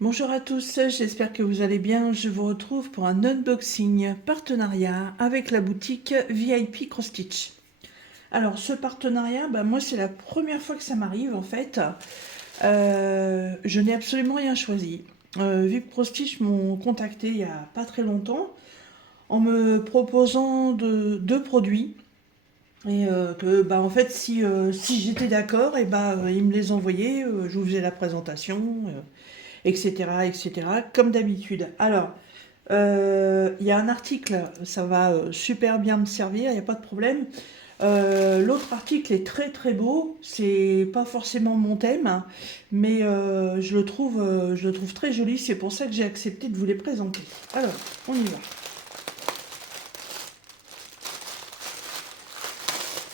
Bonjour à tous, j'espère que vous allez bien. Je vous retrouve pour un unboxing partenariat avec la boutique VIP Cross Stitch. Alors ce partenariat, moi c'est la première fois que ça m'arrive en fait. Je n'ai absolument rien choisi. VIP Cross Stitch m'ont contacté il n'y a pas très longtemps en me proposant deux produits. Et en fait, si j'étais d'accord, ils me les envoyaient, je vous faisais la présentation, etc., etc., comme d'habitude. Alors, il y a un article, ça va super bien me servir, il n'y a pas de problème. L'autre article est très très beau, c'est pas forcément mon thème, hein, mais je le trouve très joli, c'est pour ça que j'ai accepté de vous les présenter. Alors, on y va.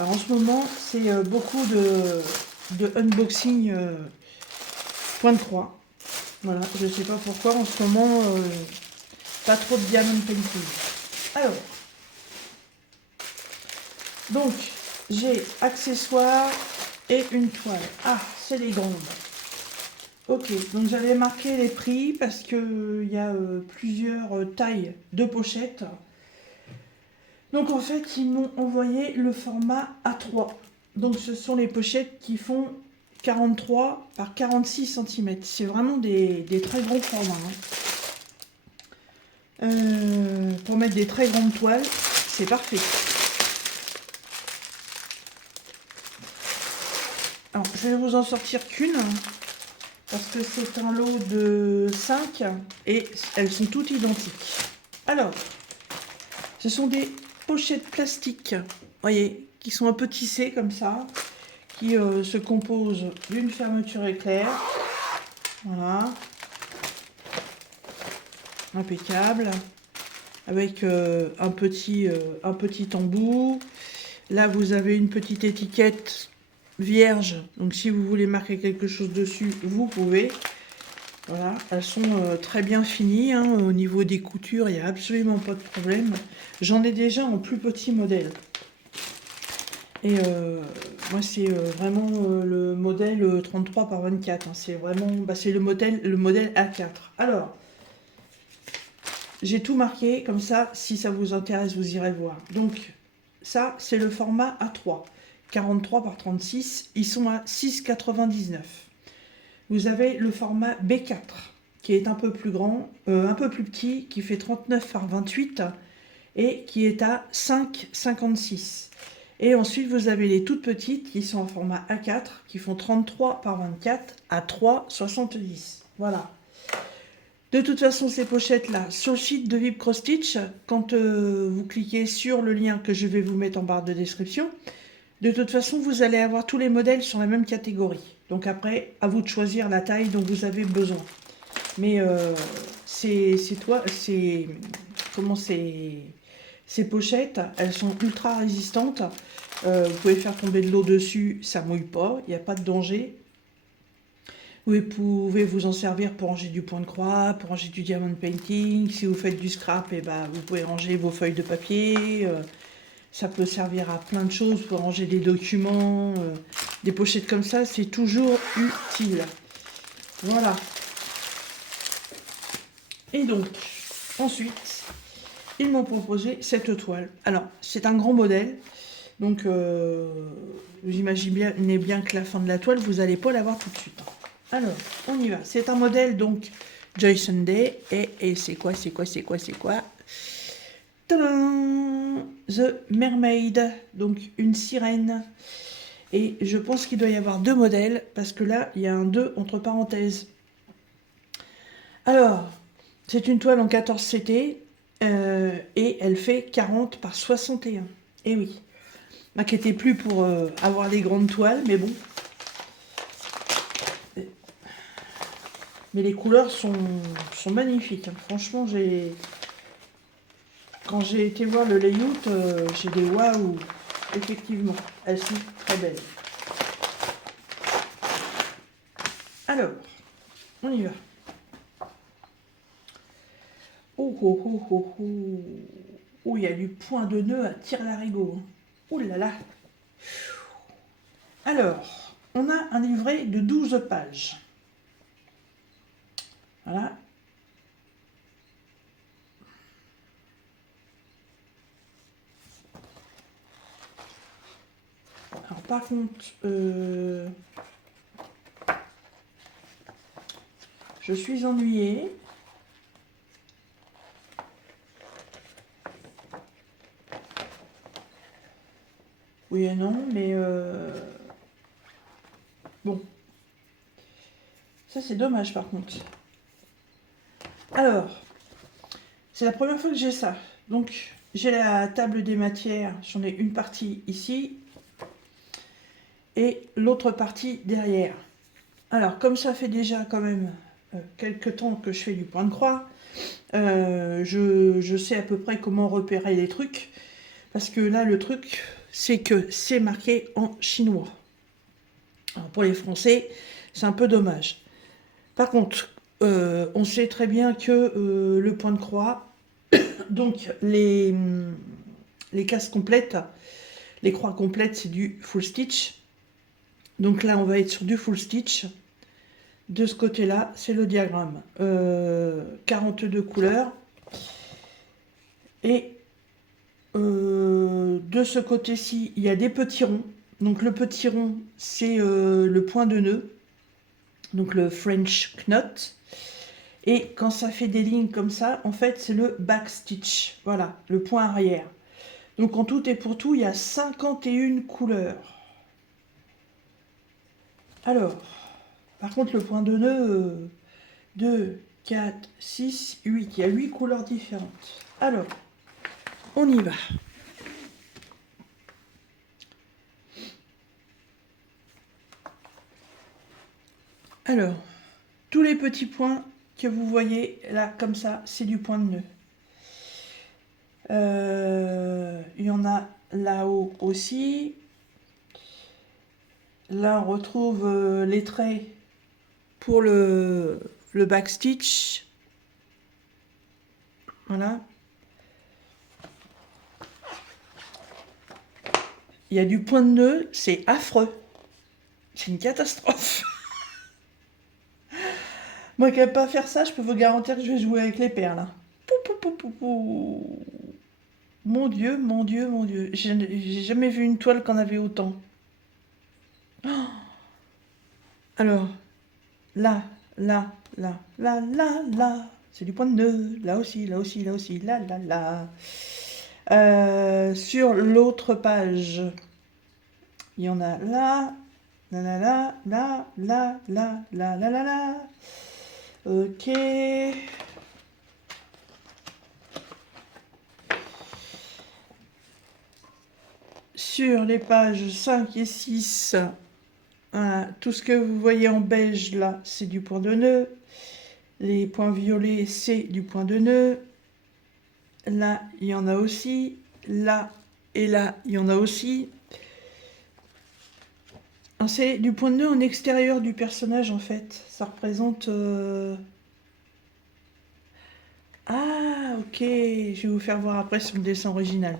Alors en ce moment, c'est beaucoup de unboxing point de croix. Voilà, je sais pas pourquoi en ce moment, pas trop de diamond painting. Alors, donc, j'ai accessoires et une toile. Ah, c'est les grandes. Ok, donc j'avais marqué les prix parce que il y a plusieurs tailles de pochettes. Donc en fait, ils m'ont envoyé le format A3. Donc ce sont les pochettes qui font 43 par 46 cm. C'est vraiment des très gros formats, hein. Pour mettre des très grandes toiles, c'est parfait. Alors, je vais vous en sortir qu'une, parce que c'est un lot de 5 et elles sont toutes identiques. Alors, ce sont des pochettes plastiques, voyez, qui sont un peu tissées comme ça, qui se composent d'une fermeture éclair. Voilà. Impeccable. Avec un petit embout. Là, vous avez une petite étiquette vierge. Donc, si vous voulez marquer quelque chose dessus, vous pouvez. Voilà, elles sont très bien finies, hein. Au niveau des coutures, il n'y a absolument pas de problème. J'en ai déjà en plus petit modèle. Et moi, c'est vraiment le modèle 33 par 24. Hein. C'est vraiment, c'est le modèle A4. Alors, j'ai tout marqué, comme ça, si ça vous intéresse, vous irez voir. Donc, ça, c'est le format A3. 43 par 36, ils sont à 6,99. Vous avez le format B4, qui est un peu plus grand, un peu plus petit, qui fait 39 par 28 et qui est à 5,56. Et ensuite, vous avez les toutes petites qui sont en format A4, qui font 33 par 24 à 3,70. Voilà. De toute façon, ces pochettes-là, sur le site de VIP Cross Stitch, quand vous cliquez sur le lien que je vais vous mettre en barre de description, de toute façon, vous allez avoir tous les modèles sur la même catégorie. Donc après, à vous de choisir la taille dont vous avez besoin. Mais ces pochettes, elles sont ultra résistantes. Vous pouvez faire tomber de l'eau dessus, ça mouille pas, il n'y a pas de danger. Vous pouvez vous en servir pour ranger du point de croix, pour ranger du diamond painting. Si vous faites du scrap, vous pouvez ranger vos feuilles de papier. Ça peut servir à plein de choses, pour ranger des documents. Des pochettes comme ça, c'est toujours utile. Voilà. Et donc, ensuite, ils m'ont proposé cette toile. Alors, c'est un grand modèle. Donc, vous imaginez bien que la fin de la toile, vous n'allez pas la voir tout de suite. Alors, on y va. C'est un modèle, donc, Joy Sunday. Et c'est quoi? Tadam! The Mermaid. Donc, une sirène. Et je pense qu'il doit y avoir deux modèles, parce que là, il y a un 2 entre parenthèses. Alors, c'est une toile en 14 CT, et elle fait 40 par 61. Et oui. M'inquiétez plus pour avoir les grandes toiles, mais bon. Mais les couleurs sont magnifiques, hein. Franchement, quand j'ai été voir le layout, j'ai des waouh. Effectivement, elles sont très belles. Alors, on y va. Oh, oh, oh, oh, oh. Oh, il y a du point de nœud à tire-larigot, hein. Oh là là. Alors, on a un livret de 12 pages. Voilà. Alors par contre, je suis ennuyée. Oui et non, mais bon. Ça c'est dommage par contre. Alors, c'est la première fois que j'ai ça. Donc, j'ai la table des matières. J'en ai une partie ici. Et l'autre partie derrière. Alors, comme ça fait déjà quand même quelques temps que je fais du point de croix, je sais à peu près comment repérer les trucs. Parce que là, le truc, c'est que c'est marqué en chinois. Alors, pour les Français, c'est un peu dommage. Par contre, on sait très bien que le point de croix, donc les cases complètes, les croix complètes, c'est du full stitch. Donc là, on va être sur du full stitch. De ce côté-là, c'est le diagramme. 42 couleurs. Et de ce côté-ci, il y a des petits ronds. Donc le petit rond, c'est le point de nœud. Donc le French knot. Et quand ça fait des lignes comme ça, en fait, c'est le back stitch. Voilà, le point arrière. Donc en tout et pour tout, il y a 51 couleurs. Alors, par contre, le point de nœud, 2, 4, 6, 8. Il y a 8 couleurs différentes. Alors, on y va. Alors, tous les petits points que vous voyez là, comme ça, c'est du point de nœud. Il y en a là-haut aussi. Là, on retrouve les traits pour le backstitch. Voilà. Il y a du point de nœud, c'est affreux. C'est une catastrophe. Moi qui n'aime pas faire ça, je peux vous garantir que je vais jouer avec les perles. Pou, pou, pou, pou, pou. Mon Dieu, mon Dieu, mon Dieu. J'ai jamais vu une toile qu'on avait autant. Oh. Alors, là, là, là, là, là, là. C'est du point de nœud. Là aussi, là aussi, là aussi. Là, là, là. Sur l'autre page, il y en a là, là, là, là, là, là, là, là, là, là, là. Ok. Sur les pages 5 et 6, voilà, tout ce que vous voyez en beige là, c'est du point de nœud. Les points violets, c'est du point de nœud. Là, il y en a aussi. Là et là, il y en a aussi. C'est du point de nœud en extérieur du personnage en fait. Ça représente... Ah, ok. Je vais vous faire voir après sur le dessin original.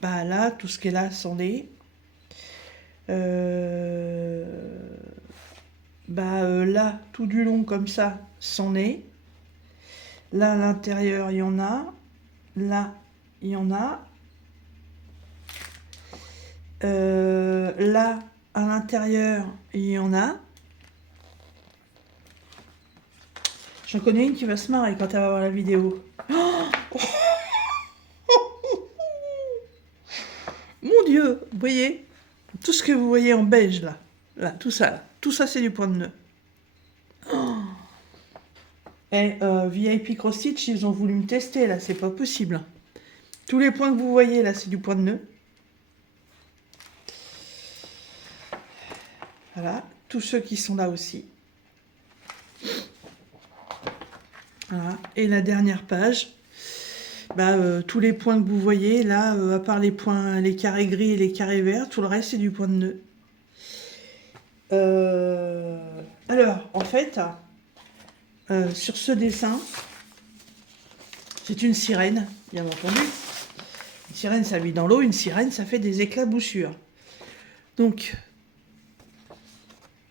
Bah là, tout ce qui est là, c'en est. Là, tout du long comme ça, c'en est. Là, à l'intérieur, il y en a. Là, il y en a. Là, à l'intérieur, il y en a. J'en connais une qui va se marrer quand elle va voir la vidéo. Oh mon Dieu, vous voyez tout ce que vous voyez en beige là, tout ça c'est du point de nœud. Oh. Et VIP Cross Stitch, ils ont voulu me tester là, c'est pas possible. Tous les points que vous voyez là, c'est du point de nœud. Voilà, tous ceux qui sont là aussi. Voilà, et la dernière page. Tous les points que vous voyez là, à part les points, les carrés gris et les carrés verts, tout le reste c'est du point de nœud. Alors en fait, sur ce dessin, c'est une sirène, bien entendu. Une sirène ça vit dans l'eau, une sirène ça fait des éclaboussures. Donc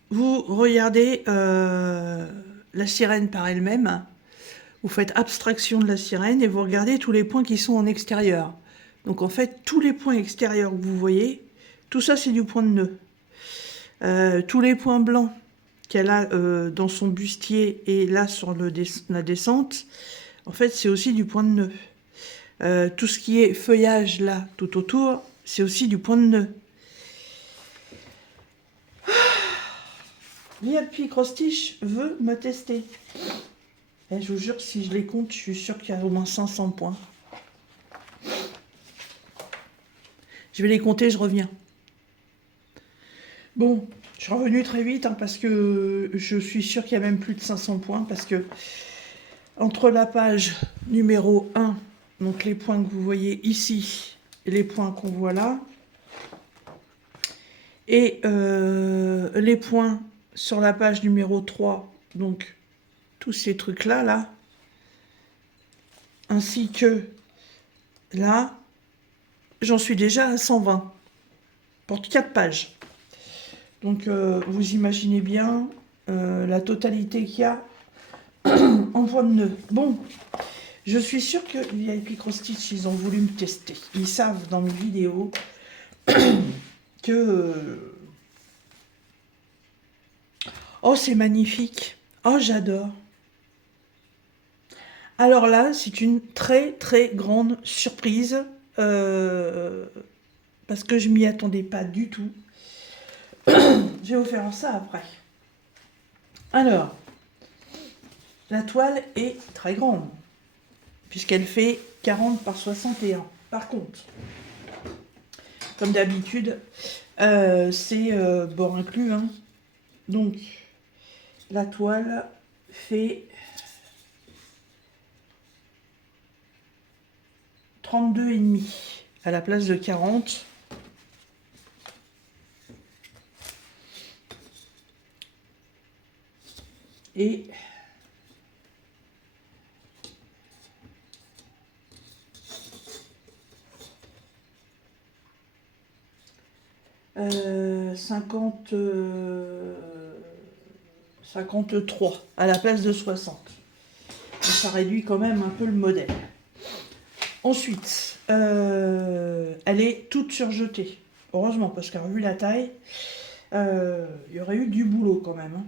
vous regardez la sirène par elle-même, vous faites abstraction de la sirène et vous regardez tous les points qui sont en extérieur. Donc en fait, tous les points extérieurs que vous voyez, tout ça c'est du point de nœud. Tous les points blancs qu'elle a dans son bustier et là sur la descente, en fait c'est aussi du point de nœud. Tout ce qui est feuillage là tout autour, c'est aussi du point de nœud. VIP Cross Stitch veut me tester. Et je vous jure que si je les compte, je suis sûre qu'il y a au moins 500 points. Je vais les compter, je reviens. Bon, je suis revenue très vite hein, parce que je suis sûre qu'il y a même plus de 500 points parce que entre la page numéro 1, donc les points que vous voyez ici et les points qu'on voit là, et les points sur la page numéro 3, donc tous ces trucs-là, là, ainsi que là, j'en suis déjà à 120 pour 4 pages. Donc vous imaginez bien la totalité qu'il y a en point de nœud. Bon, je suis sûre que VIP Cross Stitch, ils ont voulu me tester. Ils savent dans mes vidéos que... oh, c'est magnifique. Oh, j'adore. Alors là, c'est une très très grande surprise. Parce que je m'y attendais pas du tout. Je vais vous faire ça après. Alors, la toile est très grande, puisqu'elle fait 40 par 61. Par contre, comme d'habitude, c'est bord inclus. Hein. Donc, la toile fait 32,5 à la place de 40. Et euh, 53 à la place de 60. Donc ça réduit quand même un peu le modèle. Ensuite, elle est toute surjetée. Heureusement, parce qu'à vu la taille, il y aurait eu du boulot quand même.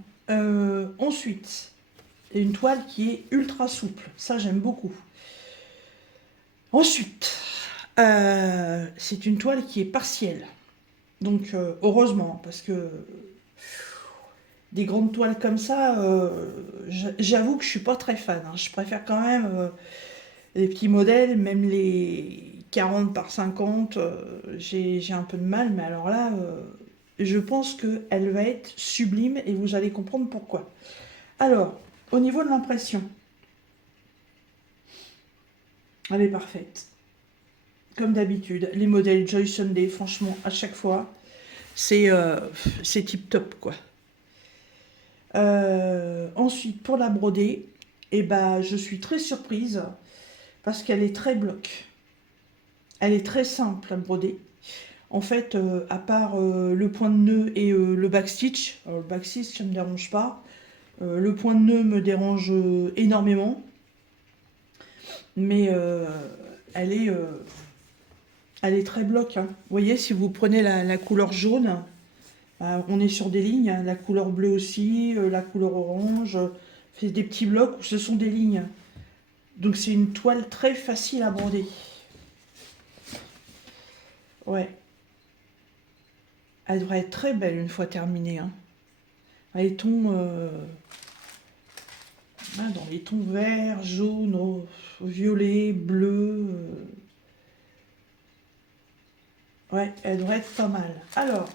Ensuite, il y a une toile qui est ultra souple. Ça, j'aime beaucoup. Ensuite, c'est une toile qui est partielle. Donc, heureusement, parce que des grandes toiles comme ça, j'avoue que je suis pas très fan. Hein. Je préfère quand même les petits modèles, même les 40 par 50, j'ai un peu de mal, mais alors là, je pense qu'elle va être sublime et vous allez comprendre pourquoi. Alors, au niveau de l'impression, elle est parfaite. Comme d'habitude, les modèles Joy Sunday, franchement, à chaque fois, c'est tip top, quoi. Ensuite, pour la broder, eh ben, je suis très surprise parce qu'elle est très bloc. Elle est très simple à broder. En fait, à part le point de nœud et le backstitch, alors le backstitch ça ne me dérange pas, le point de nœud me dérange énormément, mais elle est très bloc. Hein. Vous voyez, si vous prenez la couleur jaune, on est sur des lignes, hein, la couleur bleue aussi, la couleur orange, fait des petits blocs où ce sont des lignes. Donc c'est une toile très facile à broder. Ouais. Elle devrait être très belle une fois terminée. Hein. Les tons, dans les tons verts, jaunes, violet, bleu. Ouais, elle devrait être pas mal. Alors,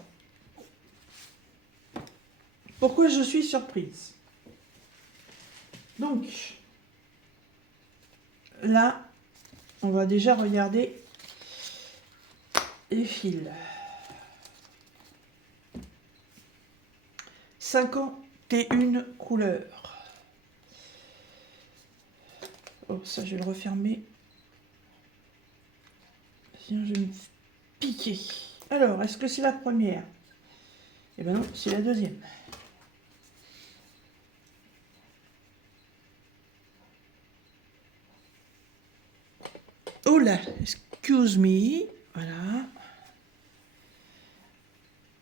pourquoi je suis surprise? Donc, là, on va déjà regarder les fils. 51 couleurs. Oh, ça, je vais le refermer. Sinon, je vais me piquer. Alors, est-ce que c'est la première? Eh ben non, c'est la deuxième. là, excuse me. Voilà.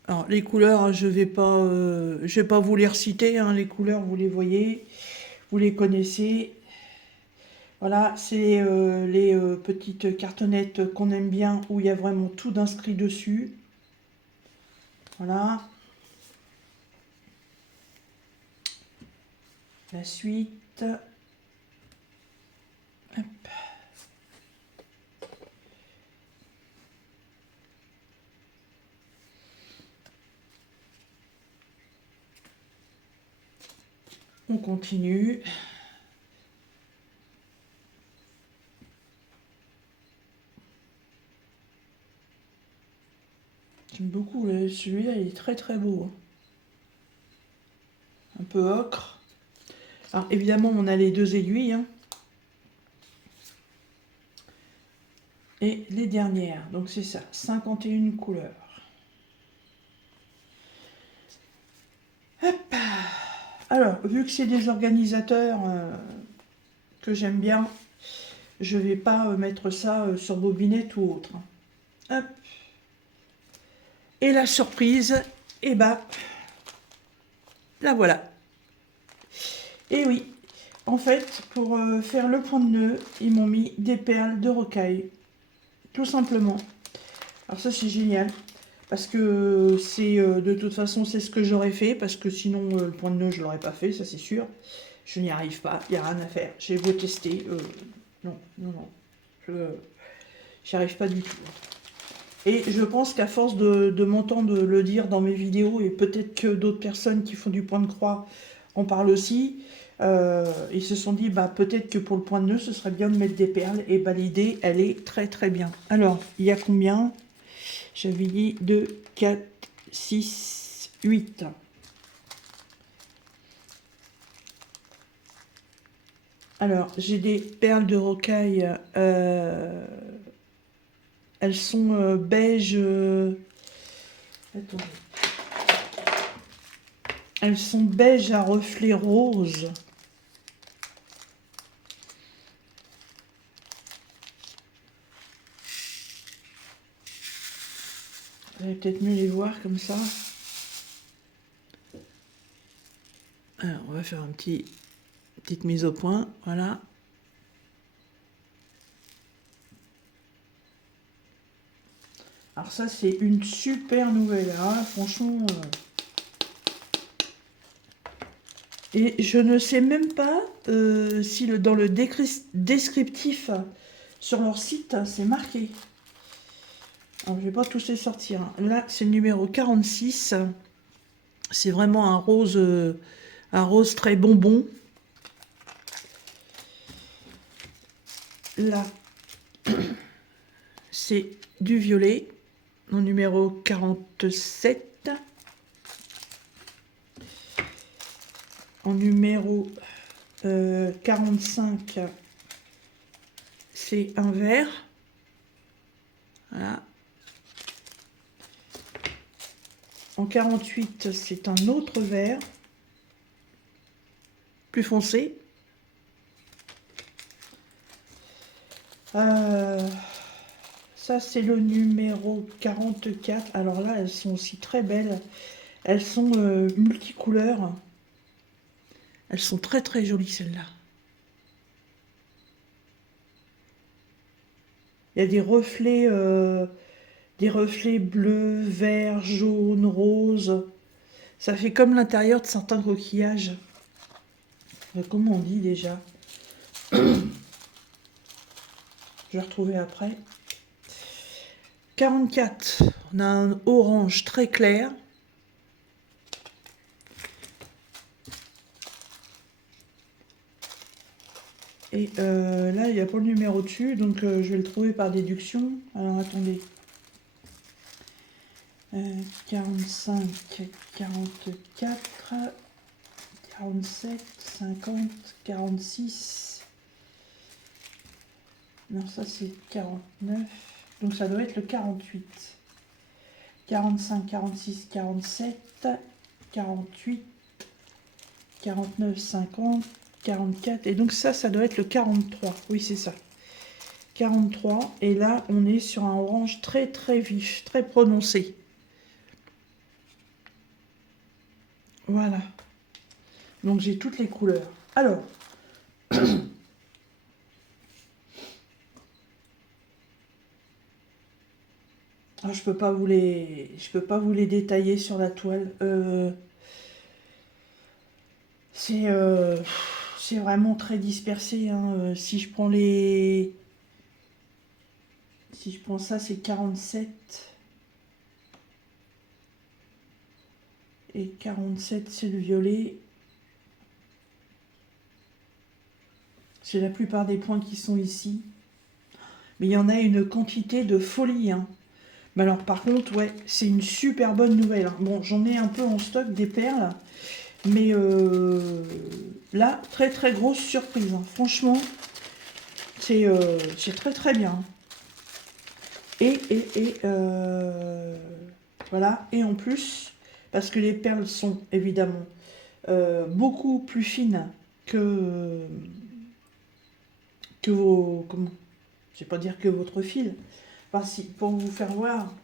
Alors, les couleurs, je vais pas vous les reciter, hein, les couleurs, vous les voyez, vous les connaissez. Voilà, c'est les petites cartonnettes qu'on aime bien, où il y a vraiment tout d'inscrit dessus. Voilà. La suite. Hop. On continue. J'aime beaucoup, celui-là, il est très très beau. Un peu ocre. Alors évidemment, on a les deux aiguilles. Hein. Et les dernières, donc c'est ça, 51 couleurs. Hop. Alors, vu que c'est des organisateurs que j'aime bien, je vais pas mettre ça sur bobinette ou autre. Hop. Et la surprise, eh ben, la voilà. Et oui, en fait, pour faire le point de nœud, ils m'ont mis des perles de rocaille. Tout simplement. Alors ça, c'est génial. Parce que c'est de toute façon, c'est ce que j'aurais fait. Parce que sinon, le point de nœud, je ne l'aurais pas fait, ça c'est sûr. Je n'y arrive pas, il n'y a rien à faire. J'ai beau tester. Non, non, non. Je n'y arrive pas du tout. Et je pense qu'à force de m'entendre le dire dans mes vidéos, et peut-être que d'autres personnes qui font du point de croix en parlent aussi, ils se sont dit, bah, peut-être que pour le point de nœud, ce serait bien de mettre des perles. Et bah, l'idée, elle est très très bien. Alors, il y a combien? J'avais dit 2, 4, 6, 8. Alors, j'ai des perles de rocaille. Elles sont beige. Attendez. Elles sont beige à reflets rose. Vous allez peut-être mieux les voir comme ça. Alors, on va faire petite mise au point. Voilà. Alors ça, c'est une super nouvelle. Hein, franchement. Et je ne sais même pas si dans le descriptif sur leur site, c'est marqué. Alors, je ne vais pas tous les sortir. Hein. Là, c'est le numéro 46. C'est vraiment un rose très bonbon. Là, c'est du violet, mon numéro 47. En numéro 45, c'est un vert. Voilà. En 48, c'est un autre vert, plus foncé. Ça, c'est le numéro 44. Alors là, elles sont aussi très belles. Elles sont multicouleurs. Elles sont très très jolies, celles-là. Il y a des reflets bleus, verts, jaunes, roses. Ça fait comme l'intérieur de certains coquillages. Comment on dit déjà? Je vais retrouver après. 44, on a un orange très clair. Et là, il n'y a pas le numéro dessus, donc je vais le trouver par déduction. Alors, attendez. 45, 44, 47, 50, 46. Non, ça c'est 49. Donc ça doit être le 48. 45, 46, 47, 48, 49, 50, 44. Et donc ça doit être le 43. Oui, c'est ça. 43. Et là, on est sur un orange très très vif, très prononcé. Voilà. Donc j'ai toutes les couleurs. Alors, je peux pas vous les détailler sur la toile. C'est vraiment très dispersé, hein. Si je prends ça, c'est 47. Et 47, c'est le violet. C'est la plupart des points qui sont ici. Mais il y en a une quantité de folie, hein. Mais alors par contre, ouais, c'est une super bonne nouvelle, hein. Bon, j'en ai un peu en stock des perles. Mais là, très très grosse surprise, hein. Franchement, c'est très très bien. Et voilà. Et en plus, parce que les perles sont évidemment beaucoup plus fines que vos... Comment, je vais pas dire que votre fil. Enfin, si, pour vous faire voir,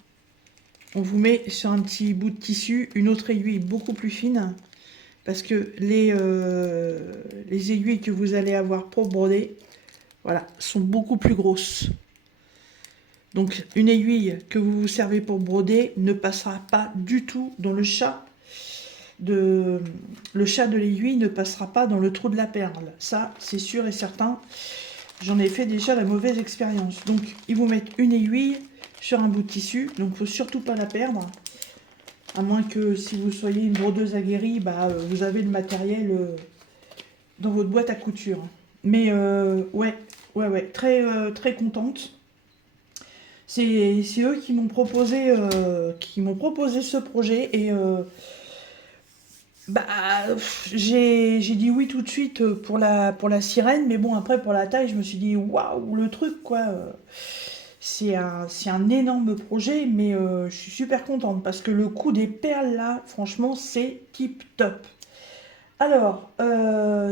on vous met sur un petit bout de tissu une autre aiguille beaucoup plus fine. Parce que les aiguilles que vous allez avoir pour broder, voilà, sont beaucoup plus grosses. Donc une aiguille que vous vous servez pour broder ne passera pas du tout dans le chat de l'aiguille, ne passera pas dans le trou de la perle. Ça, c'est sûr et certain. J'en ai fait déjà la mauvaise expérience. Donc ils vous mettent une aiguille sur un bout de tissu, donc il ne faut surtout pas la perdre. À moins que si vous soyez une brodeuse aguerrie, bah, vous avez le matériel dans votre boîte à couture. Mais ouais, très, très contente. C'est eux qui m'ont proposé, ce projet. Et bah, j'ai dit oui tout de suite pour la sirène. Mais bon, après pour la taille, je me suis dit waouh, le truc quoi. C'est un énorme projet, mais je suis super contente parce que le coup des perles là, franchement, c'est tip top. Alors,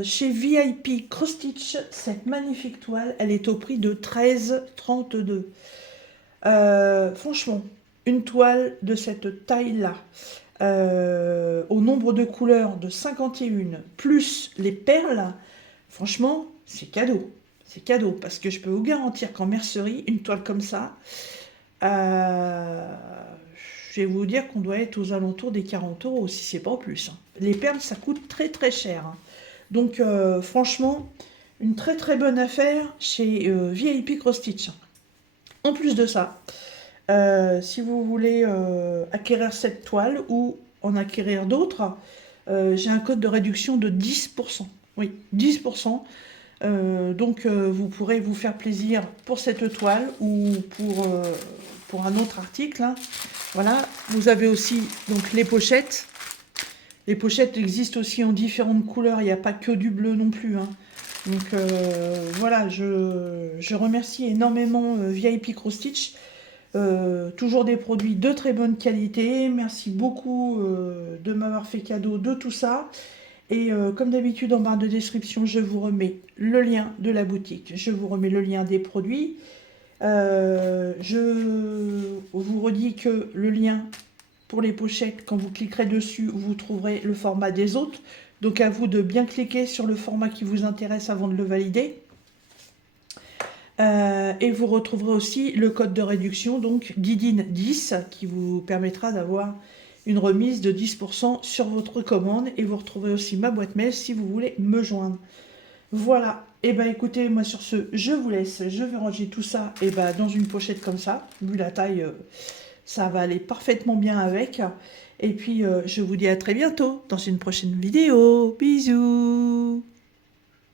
chez VIP Cross Stitch, cette magnifique toile, elle est au prix de 13,32. Franchement, une toile de cette taille-là, au nombre de couleurs de 51, plus les perles, franchement, c'est cadeau. C'est cadeau, parce que je peux vous garantir qu'en mercerie, une toile comme ça, je vais vous dire qu'on doit être aux alentours des 40 €, si c'est pas plus, hein. Les perles, ça coûte très très cher, hein. Donc franchement, une très très bonne affaire chez VIP Cross Stitch. En plus de ça, si vous voulez acquérir cette toile ou en acquérir d'autres, j'ai un code de réduction de 10%. Oui, 10%. Donc vous pourrez vous faire plaisir pour cette toile ou pour un autre article, hein. Voilà, vous avez aussi donc les pochettes. Les pochettes existent aussi en différentes couleurs, il n'y a pas que du bleu non plus, hein. Donc voilà, je remercie énormément VIP Cross Stitch. Toujours des produits de très bonne qualité. Merci beaucoup de m'avoir fait cadeau de tout ça. Et comme d'habitude, en barre de description, je vous remets le lien de la boutique. Je vous remets le lien des produits. Je vous redis que le lien pour les pochettes, quand vous cliquerez dessus, vous trouverez le format des autres. Donc à vous de bien cliquer sur le format qui vous intéresse avant de le valider. Et vous retrouverez aussi le code de réduction, donc Didine10, qui vous permettra d'avoir une remise de 10% sur votre commande. Et vous retrouverez aussi ma boîte mail si vous voulez me joindre. Voilà. Et ben écoutez, moi sur ce, je vous laisse. Je vais ranger tout ça et ben, dans une pochette comme ça. Vu la taille, ça va aller parfaitement bien avec. Et puis je vous dis à très bientôt dans une prochaine vidéo. Bisous.